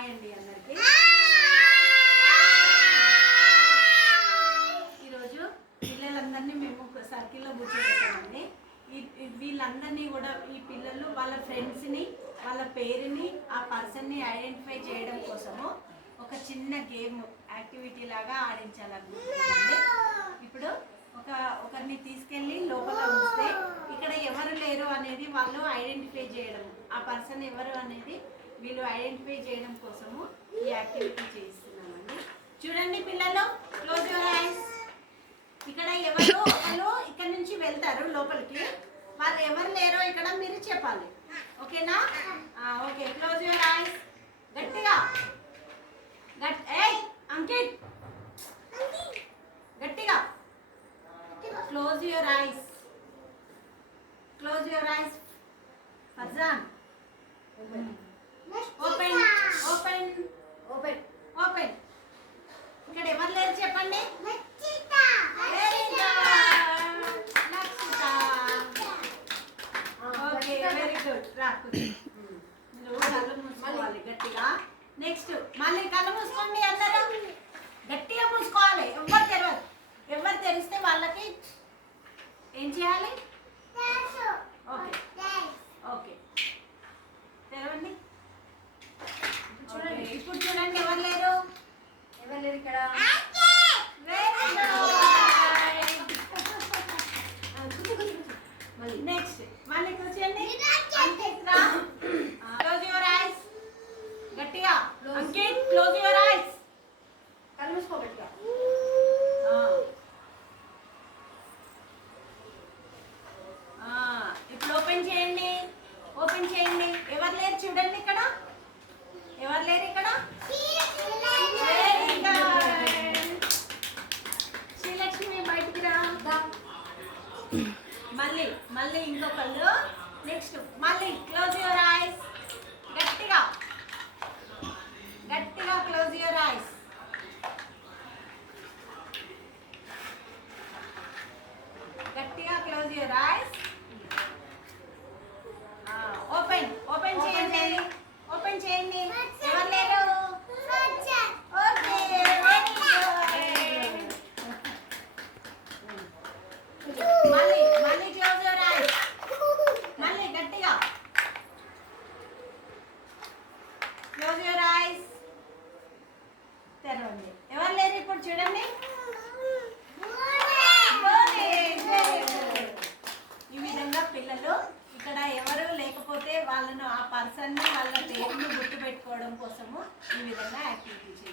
Hi అండి అందరికి. ఈరోజు పిల్లలందరినీ మేము ఒక సర్కిల్లో కూర్చోబెట్టామండి. వీళ్ళందరినీ కూడా ఈ పిల్లలు వాళ్ళ ఫ్రెండ్స్ని, వాళ్ళ పేరుని, ఆ పర్సన్ని ఐడెంటిఫై చేయడం కోసము ఒక చిన్న గేమ్ యాక్టివిటీ లాగా ఆడించాలనుకుంటున్నామండి. ఇప్పుడు ఒకరిని తీసుకెళ్ళి లోపల ఉంచితే ఇక్కడ ఎవరు లేరు అనేది వాళ్ళు ఐడెంటిఫై చేయడం, ఆ పర్సన్ ఎవరు అనేది వీళ్ళు ఐడెంటిఫై చేయడం కోసము ఈ యాక్టివిటీ చేస్తున్నామండి. చూడండి పిల్లలు, క్లోజ్ యువర్ ఐస్. ఇక్కడ ఎవరు ఒకరు ఇక్కడ నుంచి వెళ్తారు లోపలికి, వాళ్ళు ఎవరు లేరో ఇక్కడ మీరు చెప్పాలి. ఓకేనా? Okay, close your eyes. గట్టిగా అంకిత్ గట్టిగా close your eyes. Close your eyes. Farzan open open open open. ఇక్కడ ఎవరు లేరు చెప్పండి. Okay, very good. కళ్ళు మూసుకోవాలి గట్టిగా. నెక్స్ట్ మళ్ళీ కళ్ళు మూసుకోండి అందరూ, గట్టిగా మూసుకోవాలి. ఎవరు తెరవదు. ఎవరు తెరిస్తే వాళ్ళకి ఏం చేయాలి? ఓకే ఓకే, తెరవండి. చూడండి, ఇప్పుడు చూడండి ఎవరు లేరు. ఎవరు లేరు ఇక్కడ. నెక్స్ట్ మళ్ళీ కూర్చోండి. Close your eyes. గట్టిగా అంకిత్, క్లోజ్ యువర్ ఐస్. కళ్ళు మూసుకో గట్టిగా. ఇప్పుడు ఓపెన్ చేయండి. ఓపెన్ చేయండి. ఎవరు లేరు చూడండి ఇక్కడ. ఎవరు లేరు ఇక్కడ. శ్రీలక్ష్మి బయటికి రా. మళ్ళీ మళ్ళీ ఇంకొకళ్ళు. నెక్స్ట్ మళ్ళీ క్లోజ్ యువర్ ఐస్. గట్టిగా గట్టిగా క్లోజ్ యువర్ ఐస్. గట్టిగా close your ice. Open open చేయండి. ఓపెన్ చేయండి. ఎవరు లేరు. Okay, very good. మళ్ళీ మళ్ళీ క్లోజ్ యువర్ ఐస్. మళ్ళీ గట్టిగా క్లోజ్ యువర్ ఐస్. తెరవండి. ఎవరు లేరు ఇప్పుడు చూడండి. ఈ విధంగా పిల్లలు ఇక్కడ ఎవరు లేకపోతే వాళ్ళను, ఆ పర్సన్ని, వాళ్ళ పేరుని గుర్తుపెట్టుకోవడం కోసము ఈ విధంగా యాక్టివిటీ చేస్తారు.